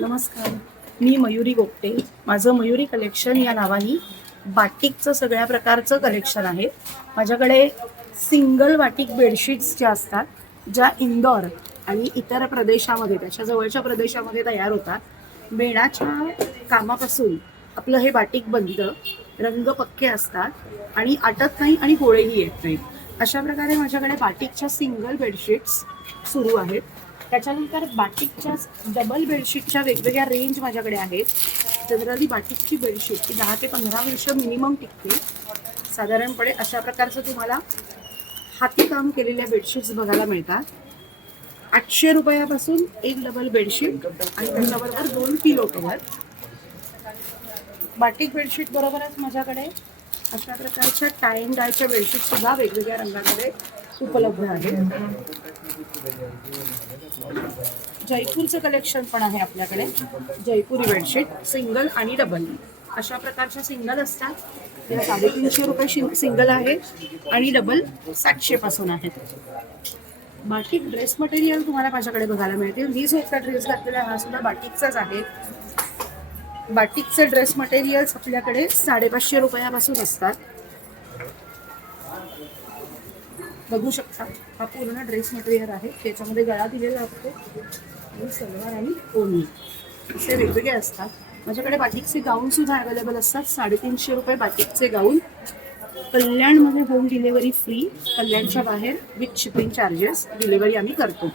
नमस्कार, मी मयुरी गोपटे. माझं मयुरी कलेक्शन या नावाने बाटिकचं सगळ्या प्रकारचं कलेक्शन आहे. माझ्याकडे सिंगल बाटिक बेडशीट्स ज्या असतात, ज्या इंदोर आणि इतर प्रदेशामध्ये, त्याच्या जवळच्या प्रदेशामध्ये तयार होतात. मेणाच्या कामापासून आपलं हे बाटिक बनतं. रंग पक्के असतात आणि आटत नाही आणि गोळेही येत नाहीत. अशा प्रकारे माझ्याकडे बाटिकच्या सिंगल बेडशीट्स सुरू आहेत. त्याच्यानंतर बाटिकच्या डबल बेडशीटच्या वेगवेगळ्या रेंज माझ्याकडे आहेत. जनरली बाटिकची बेडशीट ही 10 ते 15 वर्ष मिनिमम टिकते. साधारणपणे अशा प्रकारचं तुम्हाला हातीकाम केलेल्या बेडशीट्स बघायला मिळतात. 800 रुपयापासून एक डबल बेडशीट आणि त्याच्याबरोबर 2 पिलो कव्हर. बाटिक बेडशीट बरोबरच माझ्याकडे अशा प्रकारच्या टाय अँड डायच्या बेडशीट सुद्धा वेगवेगळ्या रंगांमध्ये उपलब्ध आहेत. जयपूरचं कलेक्शन पण आहे आपल्याकडे. जयपुरी बेडशीट सिंगल आणि डबल अशा प्रकारच्या सिंगल असतात. त्या 350 रुपये सिंगल आहे आणि डबल 700 पासून आहेत. बाटिक ड्रेस मटेरियल तुम्हाला माझ्याकडे बघायला मिळतील. मी जो एकटा ड्रेस घातलेला हा सुद्धा बाटिकचाच आहे. बाटिकचे ड्रेस मटेरियल्स आपल्याकडे 550 रुपयापासून असतात. बघू शकता, हा पूर्ण ड्रेस मटेरियल आहे. त्याच्यामध्ये गळा दिलेला असतो आणि सलवार आणि ओढणी असे वेगवेगळे असतात. माझ्याकडे बाटिकचे गाऊन सुद्धा अवेलेबल असतात. 350 रुपये बाटिकचे गाऊन. कल्याणमध्ये होम डिलेवरी फ्री. कल्याणच्या बाहेर विथ शिपिंग चार्जेस डिलेवरी आम्ही करतो.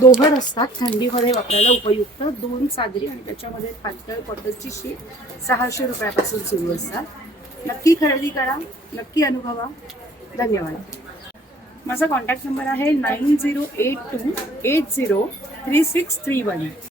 दोहर असतात, थंडीमध्ये वापरायला उपयुक्त. 2 चादरी आणि त्याच्यामध्ये पातळ कॉटनची शीट 600 रुपयापासून सुरू असतात. नक्की खरेदी करा, नक्की अनुभवा. धन्यवाद. माझा कॉन्टॅक्ट नंबर आहे 9082803631.